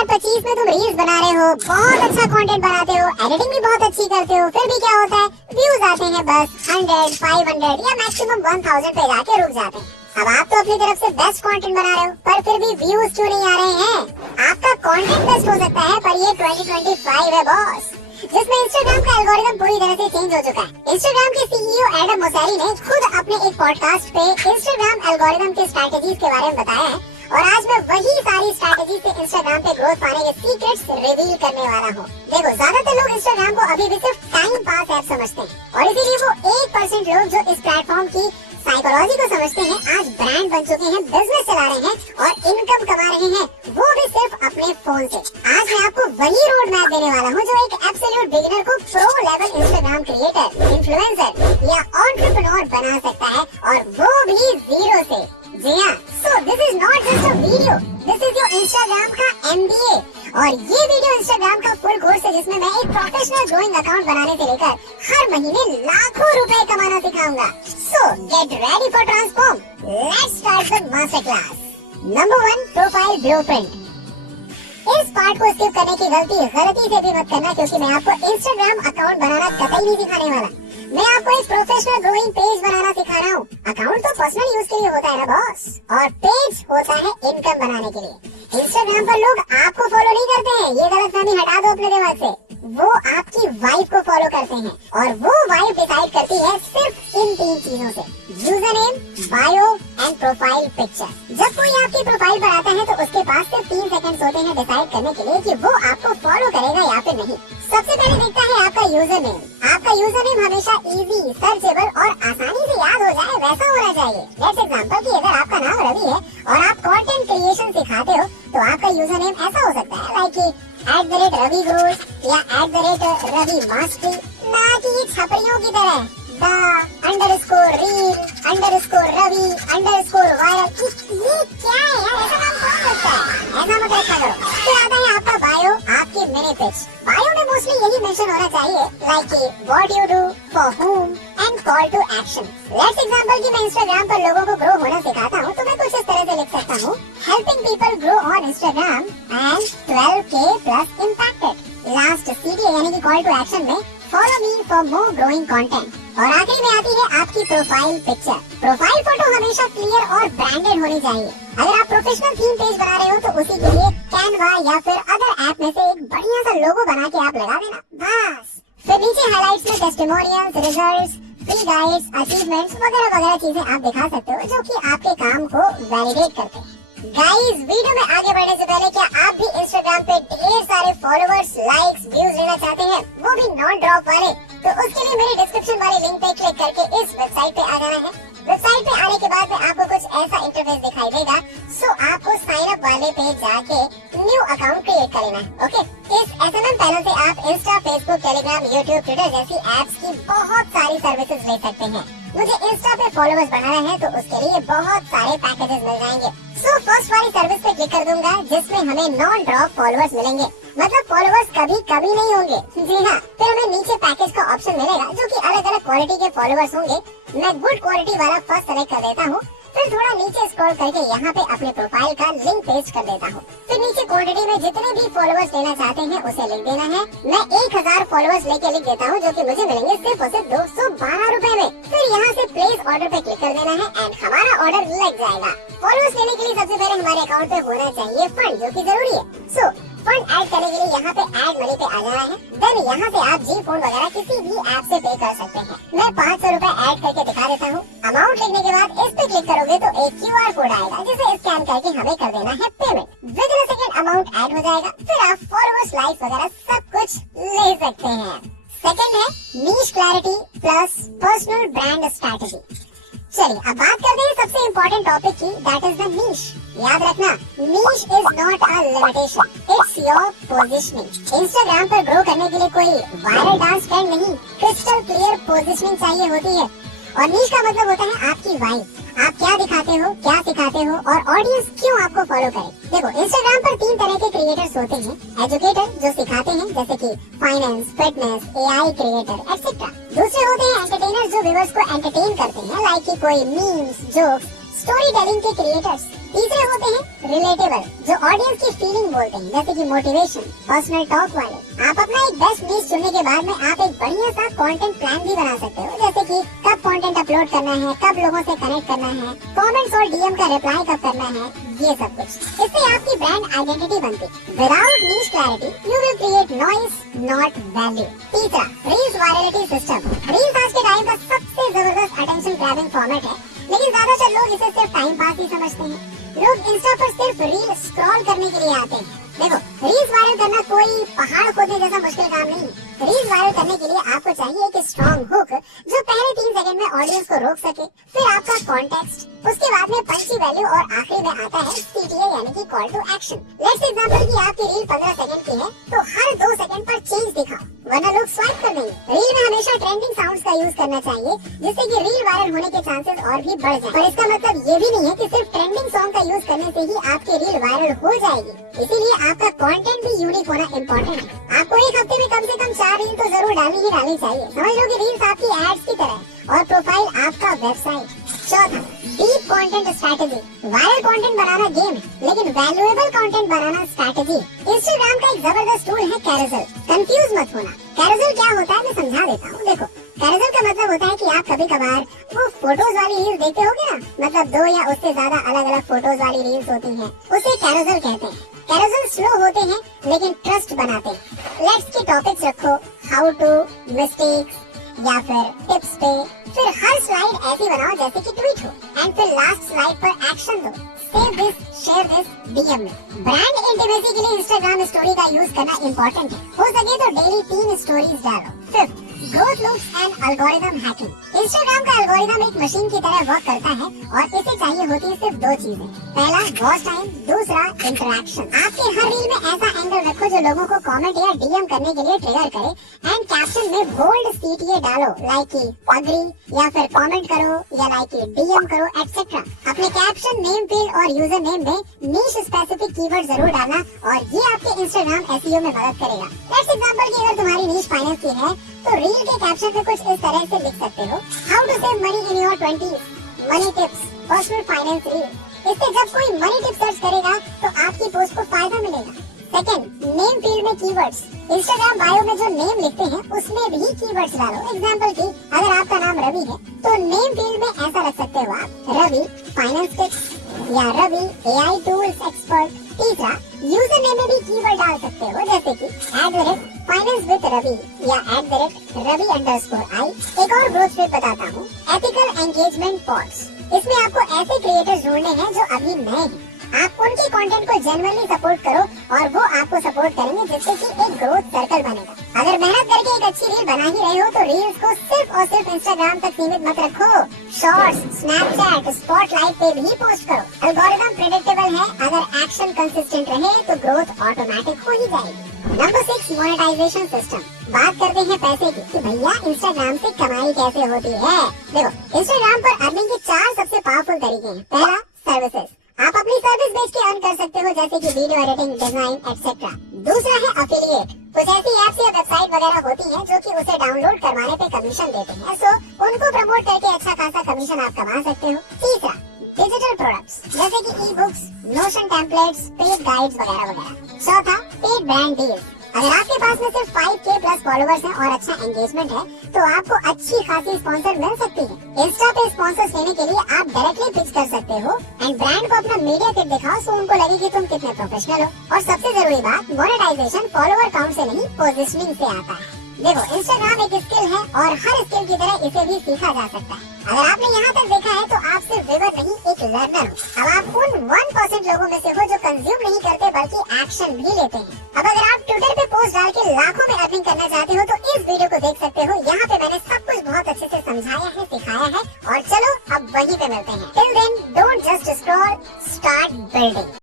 2025 में तुम रील्स बना रहे हो, बहुत अच्छा कंटेंट बनाते हो, एडिटिंग भी बहुत अच्छी करते हो, फिर भी क्या होता है, व्यूज आते हैं बस 100, 500 या मैक्सिमम 1000 पे जाके रुक जाते हैं। अब आप तो अपनी तरफ से बेस्ट कंटेंट बना रहे हो, पर फिर भी व्यूज क्यों नहीं आ रहे हैं? आपका कंटेंट बेस्ट हो सकता है, पर ये 2025 है बॉस, जिसमें इंस्टाग्राम का एल्गोरिदम पूरी तरह से चेंज हो चुका है। इंस्टाग्राम के सीईओ एडम मोसेरी ने खुद अपने एक पॉडकास्ट पे इंस्टाग्राम एल्गोरिदम के स्ट्रैटेजीज के बारे में बताया है, और आज मैं वही सारी स्ट्रैटेजी से इंस्टाग्राम पे ग्रोथ पाने के सीक्रेट्स रिवील करने वाला हूँ। देखो, ज्यादातर लोग इंस्टाग्राम को अभी भी सिर्फ टाइम पास ऐप समझते हैं, और इसीलिए वो 1% लोग जो इस प्लेटफॉर्म की साइकोलॉजी को समझते हैं, आज ब्रांड बन चुके हैं, बिजनेस चला रहे हैं और इनकम कमा रहे हैं, वो भी सिर्फ अपने फोन से। आज मैं आपको वही रोड मैप देने वाला हूँ जो एक एब्सोल्यूट बिगिनर को pro level Instagram creator, influencer या एंटरप्रेन्योर बना सकता है, और वो भी जीरो से। जी हाँ, so this is not just a video, this is your Instagram का MBA। और ये वीडियो इंस्टाग्राम का फुल कोर्स है, जिसमें मैं एक प्रोफेशनल ग्रोइंग अकाउंट बनाने से लेकर हर महीने लाखों रुपए कमाना सिखाऊंगा। सो get ready for transform, let's start the master class. Number 1, profile blueprint. इस पार्ट को स्किप करने की गलती से भी मत करना, क्योंकि मैं आपको इंस्टाग्राम अकाउंट बनाना कतई नहीं सिखाने वाला। मैं आपको एक प्रोफेशनल ग्रोइंग पेज बनाना सिखा रहा हूँ। अकाउंट तो पर्सनल यूज के लिए होता है ना बॉस, और पेज होता है इनकम बनाने के लिए। इंस्टाग्राम पर लोग आपको फॉलो नहीं करते हैं, ये गलतफहमी हटा दो अपने दिमाग से। वो आपकी वाइफ को फॉलो करते हैं, और वो वाइफ डिसाइड करती है सिर्फ इन 3 चीजों से: user name, bio and profile picture. जब कोई आपकी प्रोफाइल पर आता है तो उसके पास सिर्फ 3 सेकंड होते हैं डिसाइड करने के लिए कि वो आपको फॉलो करेगा या फिर नहीं। सबसे पहले देखता है आपका यूजर नेम। आपका यूजर नेम हमेशा इजी, सर्चेबल और आसानी से याद हो जाए वैसा होना चाहिए। लेट्स एग्जांपल कि अगर आपका नाम रवि है और आप कंटेंट क्रिएशन सिखाते हो, तो आपका यूजर नेम ऐसा हो सकता है लाइक @रवि घोष या @रवि मास्टरी, ना कि ये छपरियों की तरह _reel _रवि _viral। ये क्या है यार, ऐसा नाम कौन रखता है? ऐसा मत रखा करो। फिर आता है आपका बायो, आपकी मिनी पिच। बायो में मोस्टली यही मेंशन होना चाहिए like what you do, for whom and call to action. Let's example कि मैं इंस्टाग्राम पर लोगों को ग्रो होना सिखाता हूँ, तो मैं कुछ इस तरह से लिख सकता हूँ: helping people grow on Instagram and 12K plus impacted. Last CTA यानी कि कॉल टू एक्शन में follow me for more growing content. और आखिरी में आती है आपकी प्रोफाइल पिक्चर। प्रोफाइल फोटो हमेशा क्लियर और ब्रांडेड होनी चाहिए। अगर आप प्रोफेशनल थीम पेज बना रहे हो तो उसी के लिए कैनवा या फिर अदर ऐप में से एक बढ़िया सा लोगो बना के आप लगा देना बस। फिर नीचे हाइलाइट्स में testimonials, results, free guides, achievements वगैरह चीजें आप दिखा सकते हो जो कि आपके काम को वैलिडेट करते हैं। गाइस, वीडियो में आगे बढ़ने से पहले क्या आप भी इंस्टाग्राम पे ढेर सारे फॉलोअर्स, लाइक्स, व्यूज लेना चाहते हैं, वो भी नॉन ड्रॉप वाले? तो उसके लिए मेरे डिस्क्रिप्शन वाले लिंक पे क्लिक करके इस वेबसाइट पे आ जाना है। वेबसाइट पे आने के बाद में आपको कुछ ऐसा इंटरफेस दिखाई देगा। सो आपको साइन अप वाले पे जाके न्यू अकाउंट क्रिएट कर लेना है। ओके, इस SMM पैनल से आप Insta, Facebook, Telegram, YouTube, Twitter जैसी एप्स की बहुत सारी सर्विसेज ले सकते हैं। मुझे इंस्टा पे फॉलोअर्स बनाना है तो उसके लिए बहुत सारे पैकेजेस मिल जाएंगे। सो फर्स्ट वाली सर्विस पे क्लिक कर दूंगा, जिसमें हमें नॉन ड्रॉप फॉलोअर्स मिलेंगे, मतलब फॉलोअर्स कभी नहीं होंगे। जी हाँ, फिर हमें नीचे पैकेज का ऑप्शन मिलेगा जो कि अलग अलग क्वालिटी के फॉलोअर्स होंगे। मैं गुड क्वालिटी वाला फर्स्ट सेलेक्ट कर देता हूँ। फिर थोड़ा नीचे स्क्रॉल करके यहाँ पे अपने प्रोफाइल का लिंक पेस्ट कर देता हूँ। फिर नीचे क्वांटिटी में जितने भी फॉलोअर्स लेना चाहते हैं उसे लिख देना है। मैं 1000 फॉलोअर्स लेके लिख देता हूँ, जो कि मुझे मिलेंगे सिर्फ और सिर्फ 212 रुपए में। फिर यहाँ से प्लेस ऑर्डर पे क्लिक कर देना है एंड हमारा ऑर्डर लग जाएगा। फॉलोअर्स लेने के लिए सबसे पहले हमारे अकाउंट पे होना चाहिए फंड, जो कि जरूरी है। सो फंड ऐड करने के लिए यहाँ पे ऐड मनी पे आ जाना है। देन यहाँ से आप जी फोन वगैरह किसी भी ऐप से पे कर सकते हैं। मैं 500 रुपए ऐड करके दिखा देता हूँ। अमाउंट लिखने के बाद इस पे क्लिक करोगे तो एक QR कोड आएगा, जिसे स्कैन करके हमें कर देना है payment. With in second amount add हो जाएगा। फिर आप फॉलोअर्स, लाइक्स वगैरह सब कुछ ले सकते हैं। सेकंड है niche clarity plus personal brand strategy. चलिए अब बात करते हैं सबसे इम्पोर्टेंट टॉपिक की, दैट इज द नीश। याद रखना, niche is not a limitation, it's your positioning. Instagram पर ग्रो करने के लिए कोई वायरल डांस ट्रेंड नहीं, क्रिस्टल क्लियर पोजीशनिंग चाहिए होती है। और नीश का मतलब होता है आपकी वाइब। आप क्या दिखाते हो, क्या सिखाते हो और ऑडियंस क्यों आपको फॉलो करे। देखो, इंस्टाग्राम पर 3 तरह के क्रिएटर्स होते हैं। एजुकेटर जो सिखाते हैं, जैसे कि finance, fitness, AI creator etcetera. दूसरे होते हैं एंटरटेनर जो व्यूअर्स को एंटरटेन करते हैं, लाइक कि कोई मीम्स, जोक्स, स्टोरी टेलिंग के क्रिएटर्स। तीसरे होते हैं रिलेटेबल, जो ऑडियंस की फीलिंग बोलते हैं, जैसे कि मोटिवेशन, पर्सनल टॉक वाले। आप अपना एक बेस्ट नीश चुनने के बाद में आप एक बढ़िया सा कंटेंट प्लान भी बना सकते हो, जैसे कि कब कंटेंट अपलोड करना है, कब लोगों से कनेक्ट करना है, कमेंट्स और डीएम का रिप्लाई कब करना है, ये सब कुछ। इससे आपकी ब्रांड आइडेंटिटी बनती। Without niche clarity you will create noise not value. तीसरा, रील्स वायरलिटी सिस्टम। रील्स आज के टाइम का सबसे जबरदस्त अटेंशन ग्रैबिंग फॉर्मेट है, लेकिन ज्यादातर लोग इसे सिर्फ टाइम पास ही समझते हैं। लोग इंस्टा पर सिर्फ रील स्क्रॉल करने के लिए आते हैं। देखो, रील्स वायरल करना कोई पहाड़ खोदने जैसा मुश्किल काम नहीं है। रील्स वायरल करने के लिए आपको चाहिए एक स्ट्रॉन्ग हुक जो पहले 3 सेकंड में ऑडियंस को रोक सके, फिर आपका कॉन्टेक्स्ट, उसके बाद में पंची वैल्यू और आखिरी में आता है CTA यानी कि call to action. Let's example कि आपकी रील 15 सेकंड की है, तो हर 2 सेकंड पर चेंज दिखाओ, वरना लोग स्वाइप कर देंगे। रील में हमेशा ट्रेंडिंग साउंड्स का यूज करना चाहिए, जिससे कि रील वायरल होने के चांसेस और भी बढ़ जाएं। पर इसका मतलब ये भी नहीं है कि सिर्फ ट्रेंडिंग सॉन्ग का यूज करने से ही आपकी रील वायरल हो जाएगी। इसीलिए आपका कंटेंट भी यूनिक होना इम्पोर्टेंट है। आपको एक हफ्ते में कम से कम 4 रील तो जरूर डालनी चाहिए। समझ लो कि रील्स आपकी एड्स की तरह और प्रोफाइल आपका वेबसाइट। चौथा, deep content strategy. Viral content बनाना गेम है, लेकिन वैल्यूएबल कंटेंट बनाना स्ट्रेटेजी। इंस्टाग्राम का एक जबरदस्त टूल है कैरोसेल। कंफ्यूज मत होना, कैरोसेल क्या होता है मैं समझा देता हूँ। देखो, कैरोसेल का मतलब होता है कि आप कभी कभार वो फोटोज वाली रील्स देखते होगे ना, मतलब 2 या उससे ज्यादा अलग अलग फोटोज वाली रील्स होती हैं, उसे कैरोसेल कहते हैं। कैरोसेल स्लो होते हैं लेकिन ट्रस्ट बनाते हैं। लेट्स के टॉपिक्स रखो, हाउ टू, मिस्टेक्स या फिर टिप्स पे, फिर हर स्लाइड ऐसी बनाओ जैसे कि ट्वीट हो, एंड फिर लास्ट स्लाइड पर एक्शन दो, save this, share this DM में। ब्रांड इंटीमेसी के लिए इंस्टाग्राम स्टोरी का यूज करना इम्पोर्टेंट है। हो सके तो डेली 3 स्टोरीज डालो। Fifth, growth loops and algorithm hacking. Instagram का एल्गोरिथम एक मशीन की तरह वर्क करता है और इसे चाहिए होती है सिर्फ 2 चीजें। पहला, वॉच टाइम, दूसरा इंटरेक्शन। आपके हर रील में ऐसा एंगल रखो जो लोगों को कमेंट या डीएम करने के लिए ट्रिगर करे, एंड कैप्शन में बोल्ड CTA डालो, लाइक कि अग्री या फिर कमेंट करो या लाइक कि डीएम करो एटसेट्रा। अपने कैप्शन, नेम फील्ड और यूजर नेम में नीश स्पेसिफिक कीवर्ड जरूर डालना और ये आपके इंस्टाग्राम SEO में मदद करेगा। लेट्स एग्जांपल कि अगर तुम्हारी नीश फाइनेंस की है, तो रील के कैप्शन में कुछ इस तरह से लिख सकते हो, how to save money in your 20s, money tips, personal finance reel. इससे जब कोई मनी टिप सर्च करेगा तो आपकी पोस्ट को फायदा मिलेगा। सेकंड, नेम फील्ड में कीवर्ड्स। इंस्टाग्राम बायो में जो नेम लिखते हैं उसमें भी कीवर्ड्स डालो। एग्जांपल की अगर आपका नाम रवि है, तो नेम फील्ड में ऐसा रख सकते हो आप, रवि फाइनेंस टिप्स या रवि AI टूल्स एक्सपर्ट। तीसरा, यूजर नेम में भी कीवर्ड डाल सकते हो, जैसे कि @finance with रवि या @ravi_I। एक और ग्रोथ टिप बताता हूँ, एथिकल एंगेजमेंट पॉड्स। इसमें आपको ऐसे क्रिएटर्स ढूंढने हैं जो अभी नए हैं। आप उनके कंटेंट को जेन्युइनली सपोर्ट करो और वो आपको सपोर्ट करेंगे, जिससे कि एक ग्रोथ सर्कल बनेगा। अगर मेहनत करके एक अच्छी रील बना ही रहे हो, तो रील्स को सिर्फ और सिर्फ इंस्टाग्राम तक सीमित मत रखो। शॉर्ट्स, स्नैपचैट, स्पॉटलाइट पे भी पोस्ट करो। एल्गोरिथम प्रेडिक्टेबल है, अगर एक्शन कंसिस्टेंट रहे तो ग्रोथ ऑटोमेटिक हो ही जाएगी। Number 6, monetization system. बात करते हैं पैसे की, कि भैया इंस्टाग्राम से कमाई कैसे होती है। देखो, इंस्टाग्राम पर अर्निंग के 4 सबसे पावरफुल तरीके हैं। पहला, सर्विसेज। आप अपनी सर्विस बेच के अर्न कर सकते हो, जैसे कि वीडियो एडिटिंग, डिजाइन एटसेट्रा। दूसरा है अफिलिएट। कुछ ऐसी ऐप्स या वेबसाइट वगैरह होती हैं जो कि उसे डाउनलोड करवाने पे कमीशन देते हैं, सो उनको प्रमोट करके अच्छा खासा कमीशन आप कमा सकते हो। तीसरा, डिजिटल प्रोडक्ट्स, जैसे कि e books, notion templates, paid guides वगैरह वगैरह। चौथा, पेड ब्रांड डील्स। अगर आपके पास में सिर्फ 5K प्लस फॉलोवर्स हैं और अच्छा एंगेजमेंट है, तो आपको अच्छी खासी स्पॉन्सर मिल सकती है। इंस्टा पे स्पॉन्सर्स लेने के लिए आप डायरेक्टली पिच कर सकते हो एंड ब्रांड को अपना मीडिया किट दिखाओ, सो उनको लगे कि तुम कितने प्रोफेशनल हो। और सबसे जरूरी बात, मोनेटाइजेशन फॉलोवर काउंट से नहीं, पोजीशनिंग से आता है। देखो, इंस्टाग्राम एक स्किल है और हर स्किल की तरह इसे भी सीखा जा सकता है। अगर आपने यहाँ तक देखा है, तो आप सिर्फ व्यूअर नहीं, एक लर्नर हो। अब आप उन 1% लोगों में से हो जो कंज्यूम नहीं करते बल्कि एक्शन भी लेते हैं। अब अगर आप ट्विटर पे पोस्ट डाल के लाखों में अर्निंग करना चाहते हो, तो इस वीडियो को देख सकते हो। यहाँ पे मैंने सब कुछ बहुत अच्छे से समझाया है, सिखाया है, और चलो अब वहीं पे मिलते हैं। Till then, don't just scroll, start building.